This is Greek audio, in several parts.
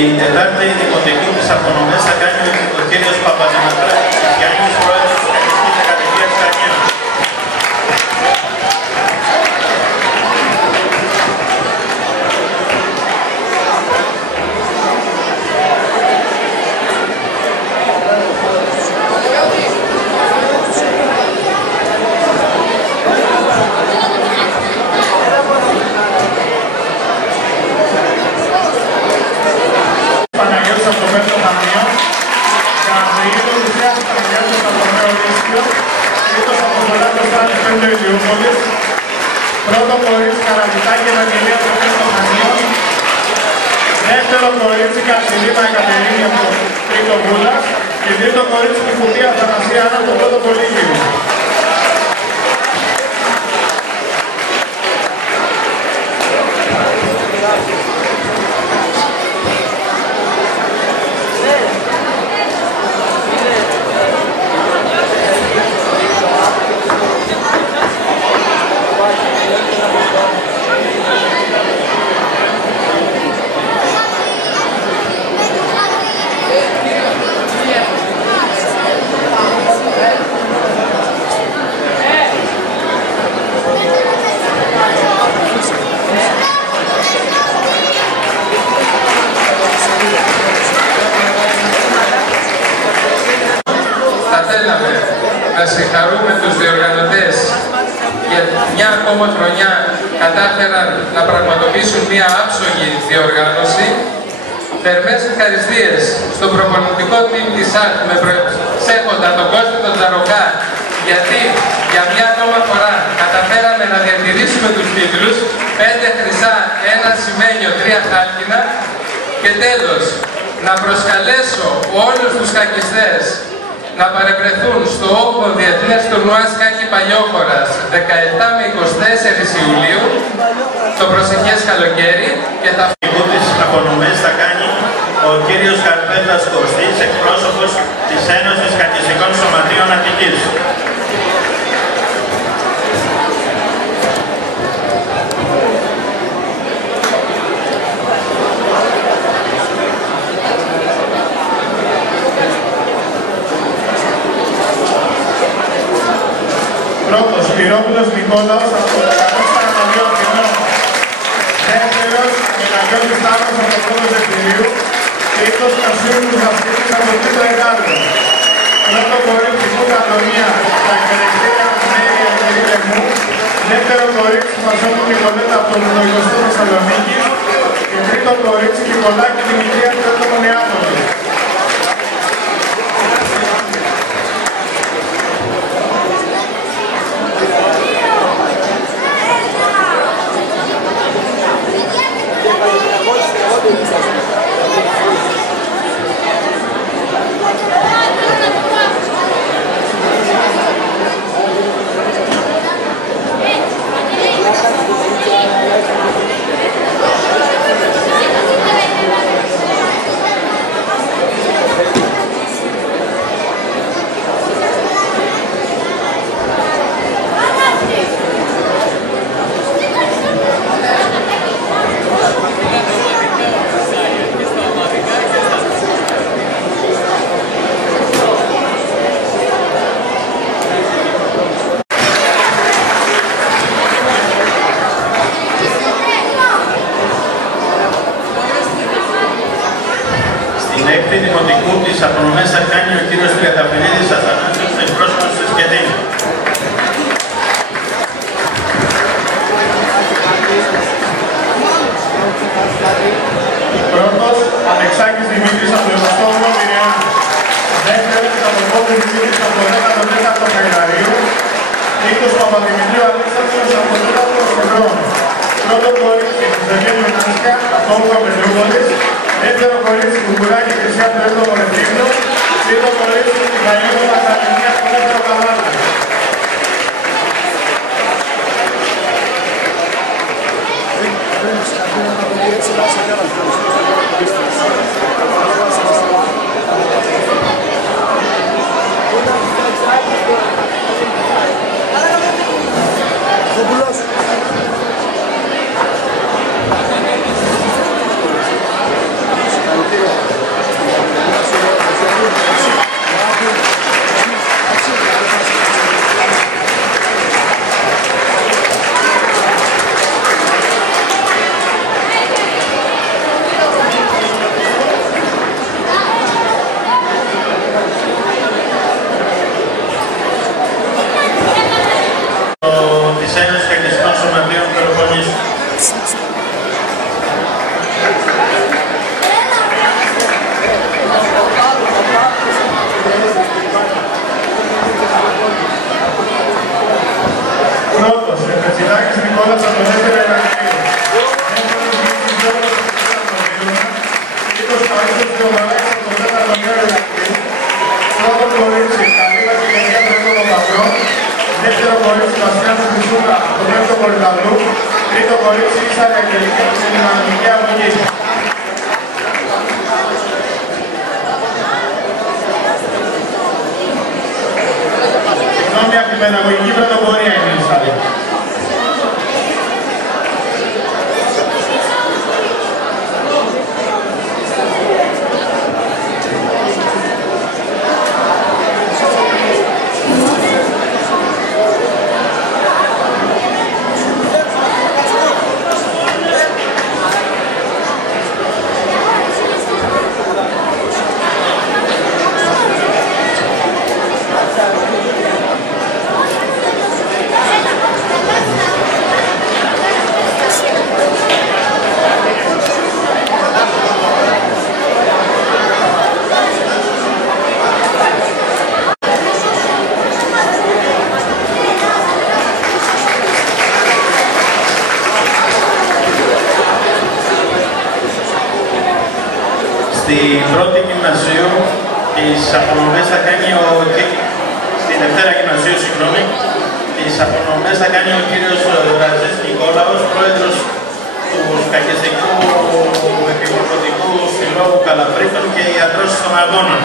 Στην Τετάρτη Δημοτικού της Απονομές θα κάνει ο κύριος Παπαδημητράκης, Γιάννης Πρόεδρος της Καλλιστικής Ακαδημίας Καριέρας. Πρώτο κορίτσι Καραβιτάκη Ευαγγελία του Χανίων. Δεύτερο κορίτσι Καρσιλίνα Εκατερίνη από Τρίτο Βούλας. Και τρίτο κορίτσι Κουφουτία Θανασία Άννα από το πρώτο κολύγιο. Να συγχαρούμε τους διοργανωτές για μια ακόμα χρονιά κατάφεραν να πραγματοποιήσουν μια άψογη διοργάνωση. Θερμές ευχαριστίες στον προπονητικό team της ΑΡΤ με προσέχοντα τον Κώστα τον Τζαροκά, γιατί για μια ακόμα φορά καταφέραμε να διατηρήσουμε τους τίτλους, 5 χρυσά, 1 σημαίνιο, 3 χάλκινα. Και τέλος, να προσκαλέσω όλους τους χακιστές να παρευρεθούν στο 8ο Διεθνές Τουρνουά Σκάκι Παλιόχωρας 17 με 24 Ιουλίου το προσεχές καλοκαίρι και θα της Απονομές θα κάνει ο κύριος Καρπέτας Κωστής, εκπρόσωπος της Ένωσης Χακιστικών Σωματείων Αττικής. Πρώτος, Σπυρόπουλος Νικόλαος από το 142 Αθηνό. Δεύτερος, Μελαγιώτης Τάβος από το πρώτο Δευτηρίου. Τρίτος, Κασίουμος Βασκίδης από το τρίτο Εγγάρδο. Πρώτο κορίτσι Καντονία, τα εκπαιδευτήρια Μέρια Κυρία Λεμού. Δεύτερο κορίτσι Μαζόνου Νικολέτα από το Λουδογιοστό Θεσσαλονίκη. Και τρίτο κορίτσι Νικολάκη Δημητρία του Τρίτο Νεάπολη. Έκτη Δημοτικού της Απονομές θα κάνει ο κύριος Τριανταφυλλίδης Αθανάσιος, εκπρόσωπος της ΚΕΔΗ. Πρώτος, Αλεξάκης Δημήτρης από το 28ο Πειραιά. Δεύτερος, Παπαδημητρίου Δημήτρης από το 14ο Φεγγαρίου. Τρίτος, Παπαδημητρίου Αλέξανδρος από το 4ο Σχολών. Πρώτο κορίτσι, Χριστογέννη Μενάσκα από το 8ο Πετρούπολης. Δεύτερο κορίτσι Κουκουράκη Χρυσιά του 7ο Ρεθύμνου. Τρίτο κορίτσι Μιχαήλου Μαθαληνίας του 4ο Καβάλα. της Ένωσης Κακιστικών Σωματείων Πελοποννήσου. Πρώτος, Εφετσιδάκης Νικόλας από το δεύτερο Ηρακλείο. Τρίτος, Καρύσος Θεοδωράκης από το τέταρτο Ηρακλείο. Πρώτο κορίτσι, Καλύβα και Γενιά Τρέχονο Παυρό. Δεύτερο κορίτσι, Βασιάς Χρυσούνα από το δεύτερο Πολυταλού. Τρίτο κορίτσι, Ίσαρη Αγγελική από την Δυναμική Αγωγή. Συγγνώμη, από την παιδαγωγική πρωτοπορία είναι η Ίσαρη. Στην πρώτη γυμνασίου τις απονομές θα κάνει στη Δευτέρα Γυμνασίου, συγγνώμη, τις απονομές θα κάνει ο κύριος Ραζής Νικόλαος, πρόεδρος του Κακιστικού Επιμορφωτικού Συλλόγου Καλαβρίτων και ιατρός των αγώνων.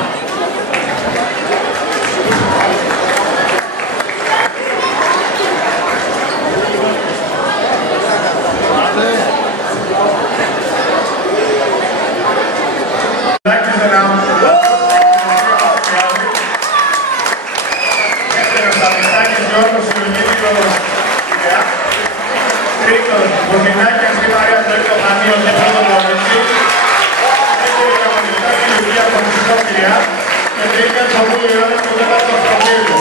Τρίτος, Βομινάκη Ασχημαρία στο Έκτο Χανείο και πρώτο κορίτσι. Δεύτερη Καμονιστάκη Λουκία από Χρυσό Πειραιά και τρίτη Αντζαμούλη Ιωάννη στο τέταρτο Στροφίλιο.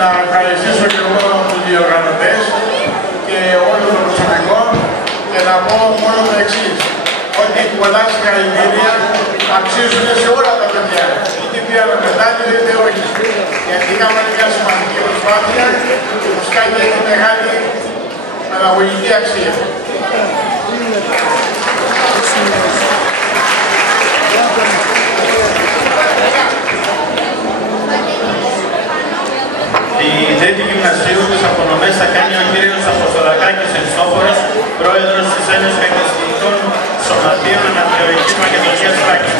Να ευχαριστήσω και εγώ τους διοργανωτές και όλο το προσωπικό και να πω μόνο το εξής, ότι πολλά συγχαρητήρια αξίζουν σε όλα τα παιδιά, είτε πήραμε μετάλλια είτε όχι. Γιατί είχαμε μια σημαντική προσπάθεια και φυσικά και έχει μεγάλη παραγωγική αξία. Τη τρίτη γυμνασίου της απονομές θα κάνει ο κύριος Αποστολακάκης Χριστόφορος, πρόεδρος της Ένωσης Κακιστικών Σωματείων Ανατολικής Μακεδονίας Θράκης.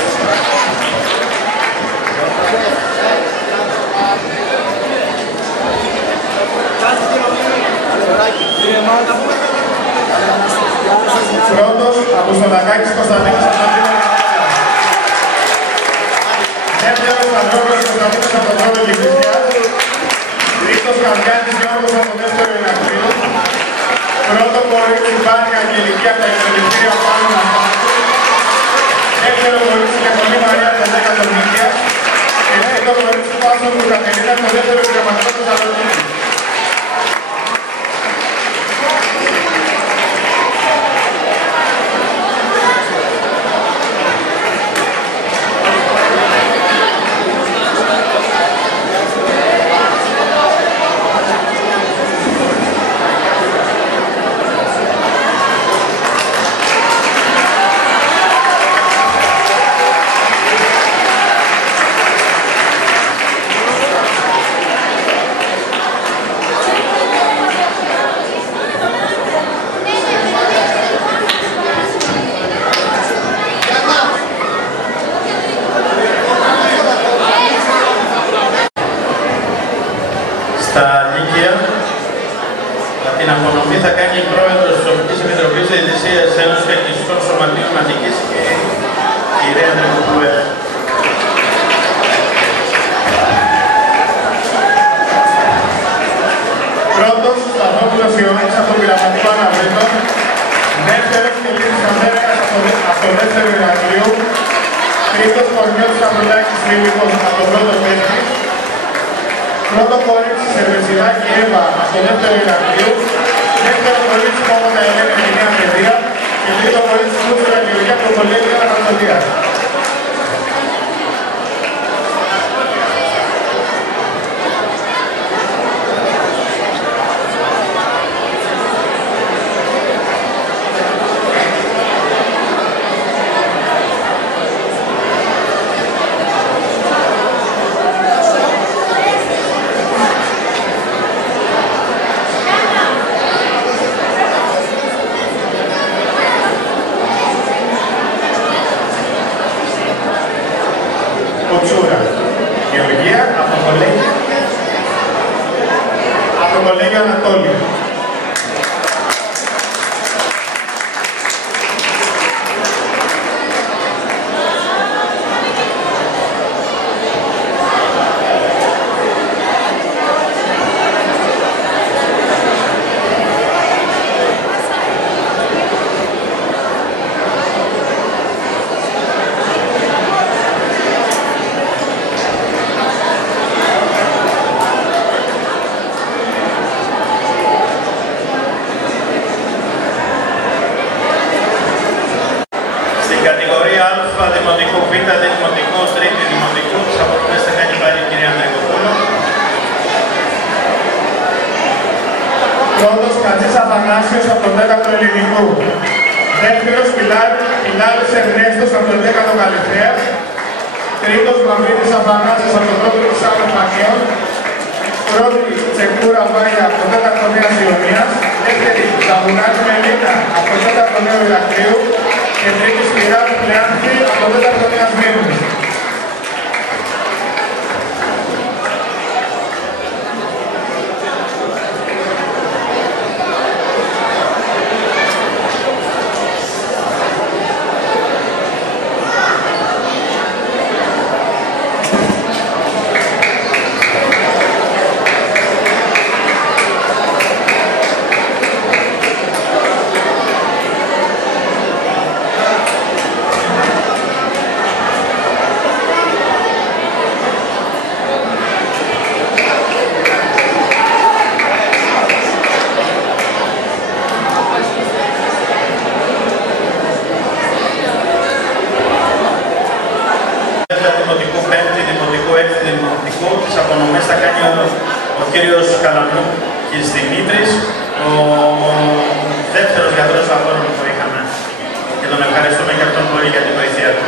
Πρώτος, Αποστολακάκης Κωνσταντίνος από το Δήμο. Δεύτερος, Αντρόπλος Κωνσταντίνος από το πρώτο Κηφισιάς. Τρίτος, Καβιάνης Γιώργος από το δεύτερο Ηρακλείο. Πρώτο κορίτσι, Βάνη Αγγελική από τα Εκπαιδευτήρια Πάνω Ναυτάκου. Δεύτερο κορίτσι, Καθολή Μαρία από το 10ο Νίκαιας. Και τρίτο κορίτσι, Πάσο του Κατερίνα από το δεύτερο Ιδρυματικό του Θεσσαλονίκη. Εκκλησίας Ένωσης Εκκλησιών Σωματείων Αττικής και κυρία Ανδρικοπούλου. Πρώτος, Σταθόπουλος Ιωάννης από το Πειραματικό Αναβρίτο. Δεύτερος, Κελίδης Ανδρέας από το δεύτερο Ηρακλείου. Τρίτος, Κορνιώτης Απολάκης Λίβικος από το πρώτο Πέστρη. Πρώτο κορίτσι, Σερβετσιδάκη Εύα από το δεύτερο Ηρακλείου. Δεύτερο κορίτσι, Κόμματα Ελένη με Νέα Παιδεία. Και τρίτο κορίτσι, Κούτσουρα Γεωργία από το Κολέγιο Ανατολίας. Κούτσουρα Γεωργία από το Κολέγιο Ανατόλιο. Δημοτικού Β, Δημοτικού, Τρίτη Δημοτικού, τις απονομές θα κάνει πάλι η κυρία Ανδρικοπούλου. Πρώτος, Κατσής Αθανάσιος από το 10ο Ελληνικού. Δεύτερος, Πιλάρης Ερνέστος από το 10ο Καλυθέας. Τρίτος, Μαυρίδης Αθανάσιος από το 1ο Χρυσάβο Πανίων. Πρώτη, Τσεκούρα Βάγια από το 10ο Νέας Ιωνίας. Δεύτερη, Ζαβουνάκη Μελίνα από το 10ο Νέο Ηρακλείου. Και τρίτη, Σπυράδου Πλεάνθη από το 10ο Νέας Μήνους. Δημοτικού 5η, Δημοτικού 6η, Δημοτικού, τις απονομές θα κάνει ο κύριος Καλαμούκης Δημήτρης, ο δεύτερος γιατρός αγώνων που είχαμε. Και τον ευχαριστούμε και αυτόν πολύ για την βοήθεια του.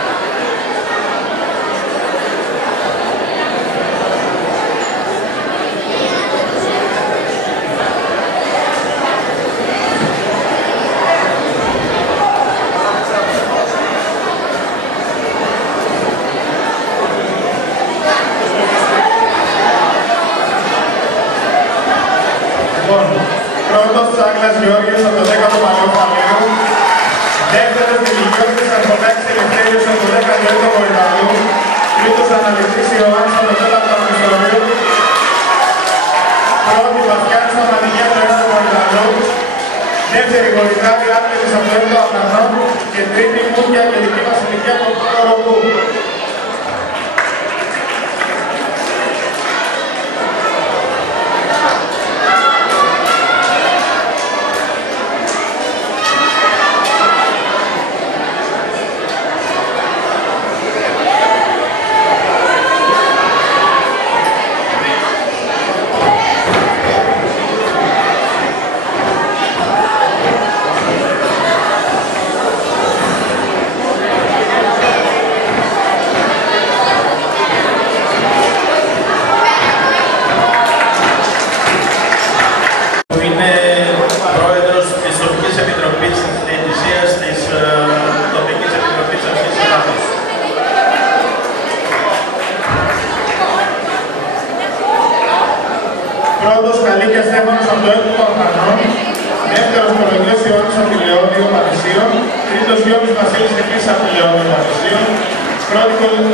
Πρώτος, Τσάγκλας Γιώργιος από το 10ο Παλαιοφαλίου. Δεύτερος, Δηλικιώτης Αρχονάκης Ελευθέριος από το 16ο Κορυδαλού. Τρίτος, Αναλυτής Ιωάννης από το 4ο Μισθωρίου. Πρώτη, Βασιάνης Αμανικιά από το 1ο Κορυδαλού. Δεύτερη, Κορυδάλη Άπλετης από το 7ο Αθανό. Και τρίτη, Κούκια Αγγελική Βασιλική από το 1ο Ροπού.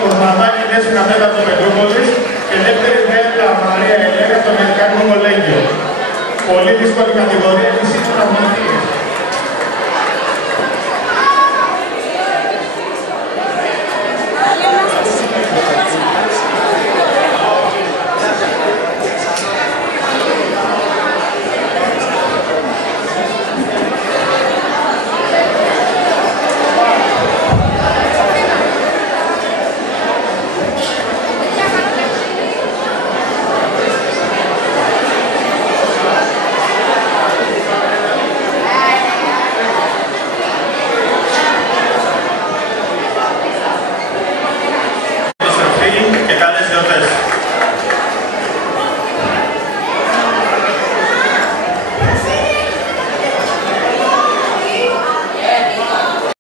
Κοσμαδάκη Δέσποινα Τέταρτο Πετρούπολης και δεύτερη Δέλτα Μαρία Ελένη από το Αμερικανικό Κολέγιο. Πολύ δύσκολη κατηγορία και σήμερα